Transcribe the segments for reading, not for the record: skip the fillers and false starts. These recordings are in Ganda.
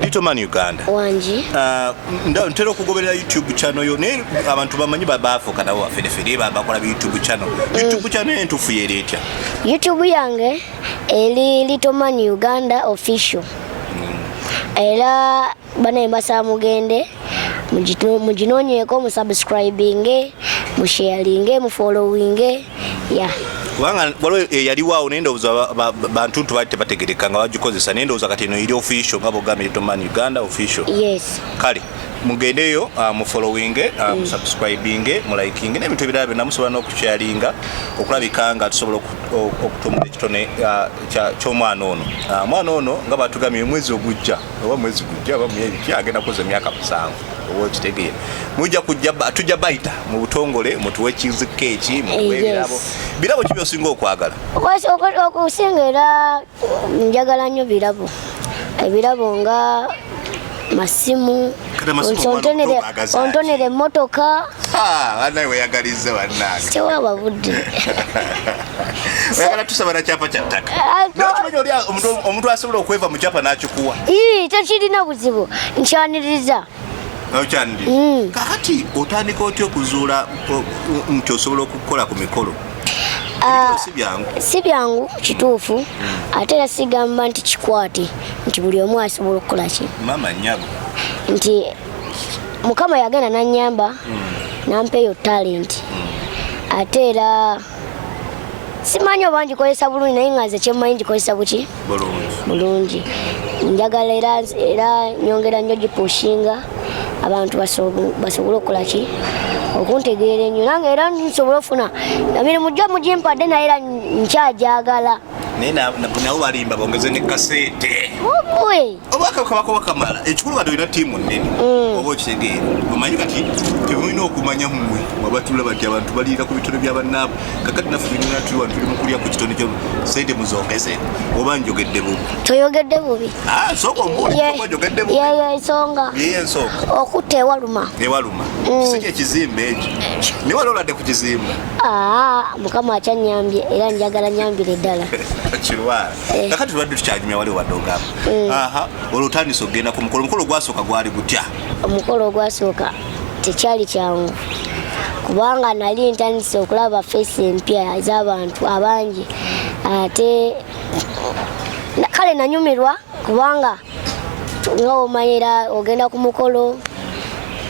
Lito Man Uganda. Wanji. Ntera okugoberera YouTube channel yo ne abantu bamanyi babafuka nabo bafere bakola YouTube channel. YouTube channel entufu yeri etya? YouTube yange eli Lito Man Uganda official. Era bana mbasa mugende mujinonyeko mu subscribing mu sharing mu following yeah. Wanga walo yali wao nenda uza bantu tubate bategereka nga bajukozesa nenda uza kati no iri official ngabo gambe Lito Man Uganda official. Yes. Kale mugendeyo mu following mu subscribing mu liking ne bintu birabe namusobola no kusharinga okulabikanga tusobola okutumula kitone kya mwana ono mwana ono nga batugamye mwezi ogujja oba mwezi gujja ba myezi kyagenda koze emyaka 7 owo kitegere mujja kujja tujja baita mu butongole mutuwe kizikeeki mu kwebirabo birabo kibyo singa okwagala okusengera njagala nnyo birabo nga masimu ontonere motoka anawe yagalize wananga sewa babudde oyagala tusaba na kyapa kya ttaka n'okimanyi oli omuntu asobola okweva mu kyapa n'akikuwa tekirina buzibu nkyaniriza kakati otandika otya okuzuula nti osobola okukola ku mikolo si byangu kituufu ate era sigamba nti kikwate nti buli omu asobola okukola ki mama nyabo nti Mukama yagenda nanyamba nampeyo talent ate era simanyi oba ngikozesa bulungi naye ngaze kyemmanyi ngikozesa buki bulungi njagala era nyongera nnyo gipushinga abantu basobole okukola ki okuntegeera ennyo nange era nsobola ofuna emirimu gyo mugimpadde naye era nkyajagala naye nabo balimba bongeze ne kasete obaka kabako bakamala ekikulu kati olina ttiimu nnene oba okitegeera omanyi kati temulina okumanya mmwe wabatula bati abantu baliira ku bitone by'abannaabo kakati naffe tulina tuli mu kulya ku kitone kyo sente muzongeze oba njogedde bubi toyogedde bubi sooka ombuulioba njogedde bubi ensonga okutta ewaluma kisiki ekizimbe ekyo naye wali oladde ku kizimba Mukama akyanyambye era njagala nyambire ddala kirwala kakati tubadde tukyanyumya wali wadde ogamba olutandisa okgenda ku omukolo gwasooka gwali gutya omukolo ogwasooka tekyali kyangu kubanga nali ntandise okulaba face empya ez'abantu abangi ate kale nanyumirwa kubanga nga omanyira ogenda ku mukolo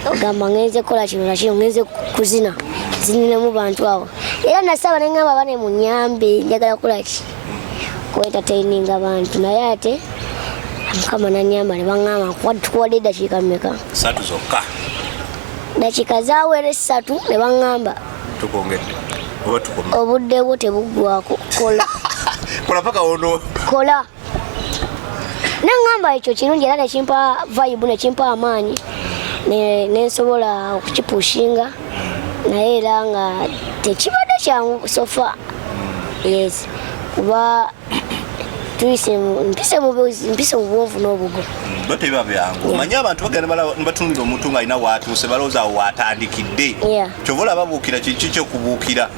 ogamba ngenze kukola kino nakino ngenze kuzina ziniremu bantu awo era nasaba nengamba bane munyambe njagala kukola ki ku-entertaining abantu naye ate Mukama nanyamba ne baŋŋamba tukuwadde eddakiika mmeka 3 zokka dakiika zaawera 3 ne baŋŋamba tukongedde oba tukomye obudde bwo tebuggwako kola paka ono kola naŋŋamba ekyo kirungi era nekimpa vibe nekimpa amaanyi nensobola okukipushinga naye era nga tekibadde kyangu sofa yes kuba mpise mu bwovu n'obugo bateba byangu omanyi abantu bagenda batunulira omuntu nga alina waatuuse balowooza awo waatandikidde kyova olababuukira kiki kyekubuukira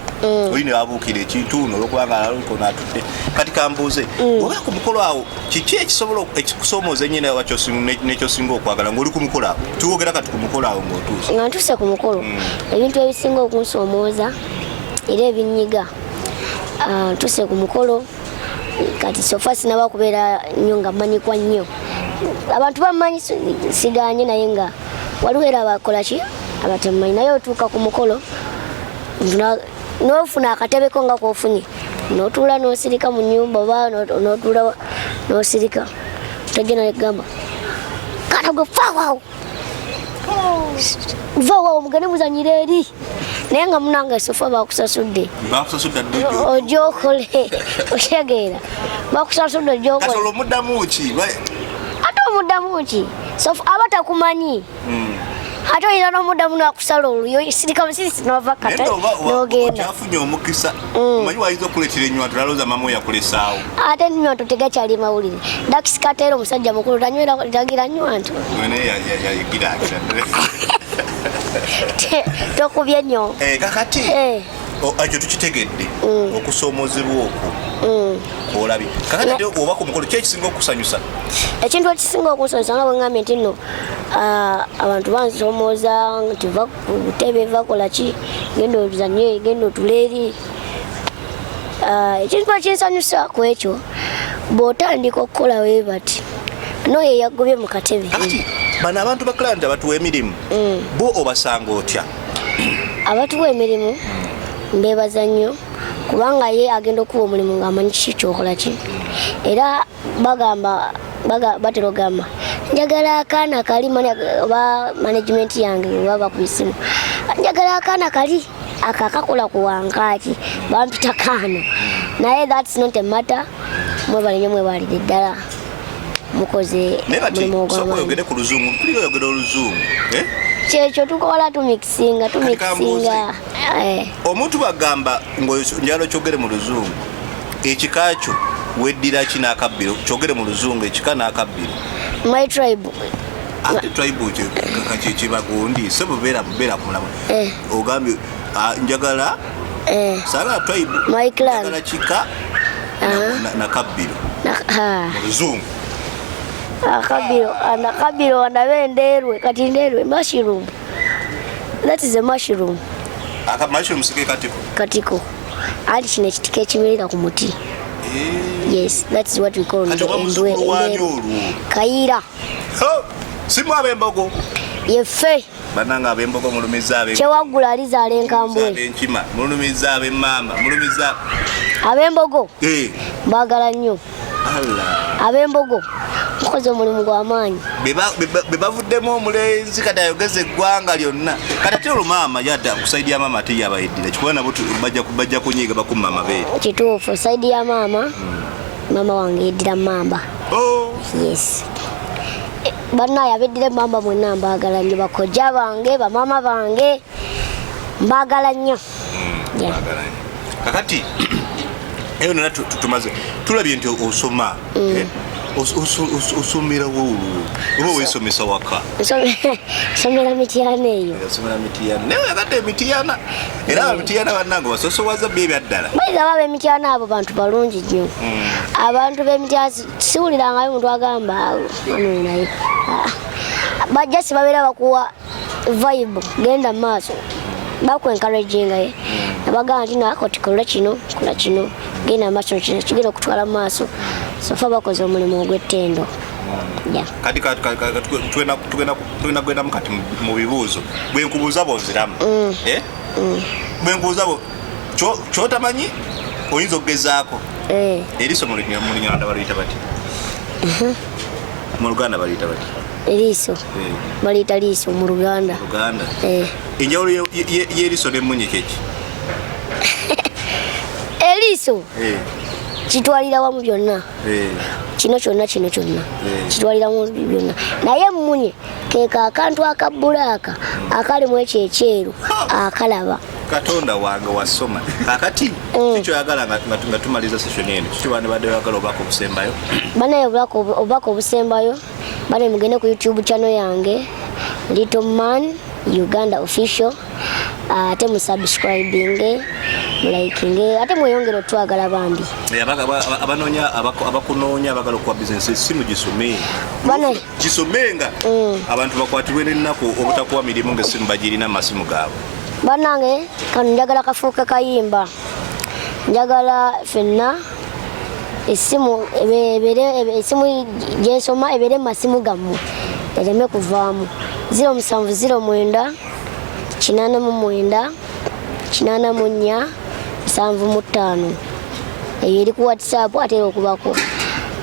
oli ne babuukira ekintu olwokubanga aliko naatudde kati kambuuze oba ku mukolo awo kiki ekisobola ekikusoomooza ennyina nekyosinga okwagala ng'oli ku mukolo awo tuwogera kati ku mukolo awo ng'otuuse nga ntuuse ku mukolo ebintu ebisinga okunsoomooza era ebinyiga ntuuse ku mukolo kati sofa sinaba kubeera nnyo nga mmanyikwa nnyo abantu bamanyi siganye naye nga waliwo era abakola ki abatemumanyi naye otuuka ku mukolo n'ofuna akatebeko nga kofunye n'otuula n'osirika mu nnyumba oba n'otuula n'osirika tegenda negamba kana gwe faawawo vaawo mugende muzanyira eri naye nga munanga esofa bakusasudde ojja okole otegeera bakusasudde ojja okole ate omuddamu ki aba takumanyi ate oyina n'omuddamu nakusala oluyo sirika musirisi nova kata n'ogenda ate nywanto tegakyali mawulire dakisikateera omusajja mukulu tanywera nywanto tokubye nnyo kakati Acho tukitegedde okusoomozebwa okwo olabi kakati oba ku mukolo kyekisinga okusanyusa ekintu ekisinga okusanyusa nga bwe ngambye nti nno abantu bansomooza nti va ku butebe vakola ki genda ozanye genda otuleeri ekintu ekinsanyusa ku ekyo bw'otandika okukola bwe bati noyo eyagobye mu katebe bano abantu bakulaba nti abatuwa emirimu bo obasanga otya abatuwa emirimu mbeebaza nnyo kubanga ye agenda okuwa omulimu ng'amanyi kiki kyokola ki era bagamba batera ogamba njagala akaana kali oba management yange baba ku isimu njagala akaana kali akakakola ku wankaaki bampita kaana naye that's not a matter mwebale nnyo mwebalire ddala mukoze mulimu ogwamaanyi ku luzungu oyogera oluzungu kyekyo tukola tumikisinga omuntu bagamba njalo kyogere mu luzungu ekika kyo weddira ki n'akabbiro kyogere mu luzungu ekika n'akabbiro my tribe ate tribe kibagundi so bubeera kumulamu ogambye njagala sala tribe my clan njagala kika n'akabbiro mu luzungu akabiro anabenderwe kati nderwe mushroom. That is a mushroom. Mushroom sike katiko ali kino ekitiko ekimerera ku muti. Yes, that's what we call ndwe kayira simu abembogo yefe bananga abembogo mulumiza abe kyewagula alizaala enkambwe enkima mulumiza abe mama mulumiza abembogo mbagala nnyo abembogo mukoze omulimu gw'amaanyi bebavuddemu omulenzi kati ayogeze eggwanga lyonna kati ate olumama yadda kusaidi ya mama ate yabayeddira kikuba nabo bajja kunyiga bakumma amabeere kituufu saidi ya mama mama wange yeddira mamba yes bannaye abeddira mamba mwenna mbaagala nnyo bakojja bange bamama bange mbaagala nnyo kakati eyo nona tumaze tulabye nti osoma osomera wulu oba weesomesa waka somera mitiyana eyo osomera mitiyana naye yakate mitiyana era abamitiyana bannange basosowaza bye byaddala bayiza baba emitiyana abo bantu balungi nnyo abantu b'emitiyana siwulirangayo muntu agamba naye bajja si babeera bakuwa vibe genda mu maaso bakwencouraginga ye nabagamba nti nakoti kola kino genda maaso kino kigenda okutwala mu maaso sofa bakoze omulimu ogw'ettendo kati tugenda gwendamu kati mu bibuuzo bwenkubuuza bonziramu bwenkubuuza bo kyotamanyi oyinza okugezaako eriiso mu Luganda baliyita bati mu Luganda baliyita bati eriiso baliyita liiso mu Luganda enjawulo y'eriiso n'emmunye keki eriiso kitwalira wamu byonna kino kyonna kitwalira wamu byonna naye emmunye keeka akantu akabbulaaka akalimu ekyo ekyeru akalaba Katonda wange wasoma akati kikyoyagala nga tumaliza session eno kikibande badde oyagala obubaka obusembayo banaye obubaka obusembayo banaye mugende ku YouTube channel yange Lito Man Uganda official ate musubscribing liking ate mweyongere otwagala bambi abanoonya abakunoonya abagala okuwa business simu gisomenga abantu bakwatirwe n'ennaku obutakuwa mirimu ng'essimu bagirina masimu gaabwe banange kano njagala kafuuke kayimba njagala fenna esimu gyensoma ebeere masimu gammwe ereme kuvaamu 0709 89 84 75 eyo eri ku WhatsApp ate era okubako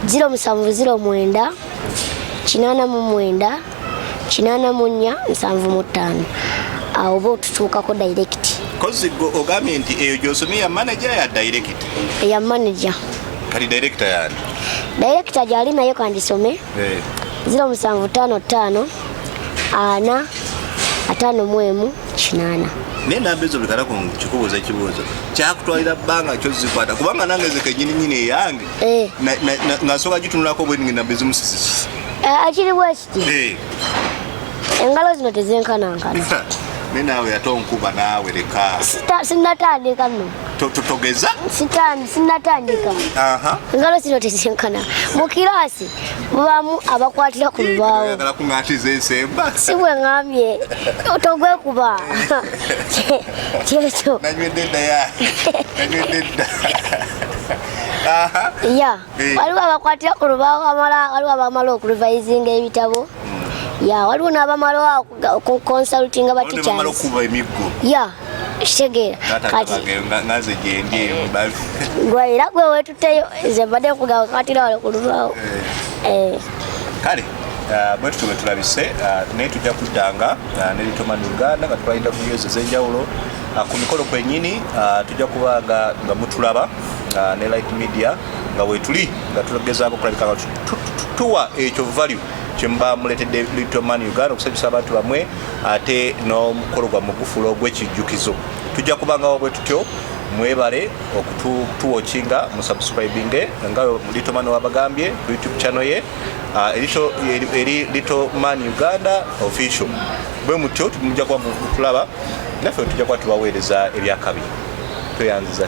0709 89 84 75 awo bo tutuukako direct kozi ogambye nti eyo gyosomye ya manager ya direct ya manager kati director yani director gyali nayo kandisome 0755 ana 5 nenda mbezo bikala ku kikubuza ekibuzo kyakutwalira bbanga kyozikwata kubanga nange zeke nyini yange ngasoka gitunulako bwe ngenda mbezo musisi akiri bwekiti engalo zino tezenkanankana Ninawe yatonkuba nawe leka. Sinatandika no. Togeza? Sinatandika. Ngalo sino tezinkana. Mu kirasi mubamu abakwatira ku lubawo. Yagala kungatiza ensemba. Sibwe ngamye. Otogwe kuba. Checho. Nanywedde ya. Nanywedde. Ya. Waliwo abakwatira ku lubawo waliwo abamala okurevisinga ebitabo. Ya, waliwo n'abamala consulting aba teachers. Waliwo n'abamala okuba emiggo. Ya. Shegera kati ngaze gyendi mbavi gwera gwe wetuteyo ze bade kugakatira wale kulubawo kale bwetu betulabise naye tujja kuddanga ne Lito Man Uganda nga tulayinda ku news ez'enjawulo ku mikolo kwennyini tujja kubanga nga mutulaba ne Light Media nga wetuli nga tugezaako kulabika nga tuwa ekyo value kyemba muletedde Lito Man Uganda okusanyusa abantu bamwe ate n'omukolo gwa mugufulo ogw'ekijjukizo tujja kubanga bwe tutyo mwebale okutuwokinga mu subscribing nga Lito Man wabagambye ku YouTube channel ye eri Lito Man Uganda official bwe mutyo tujja kuba mutulaba naffe tujja kuba tubaweereza ebyakabi tweyanziza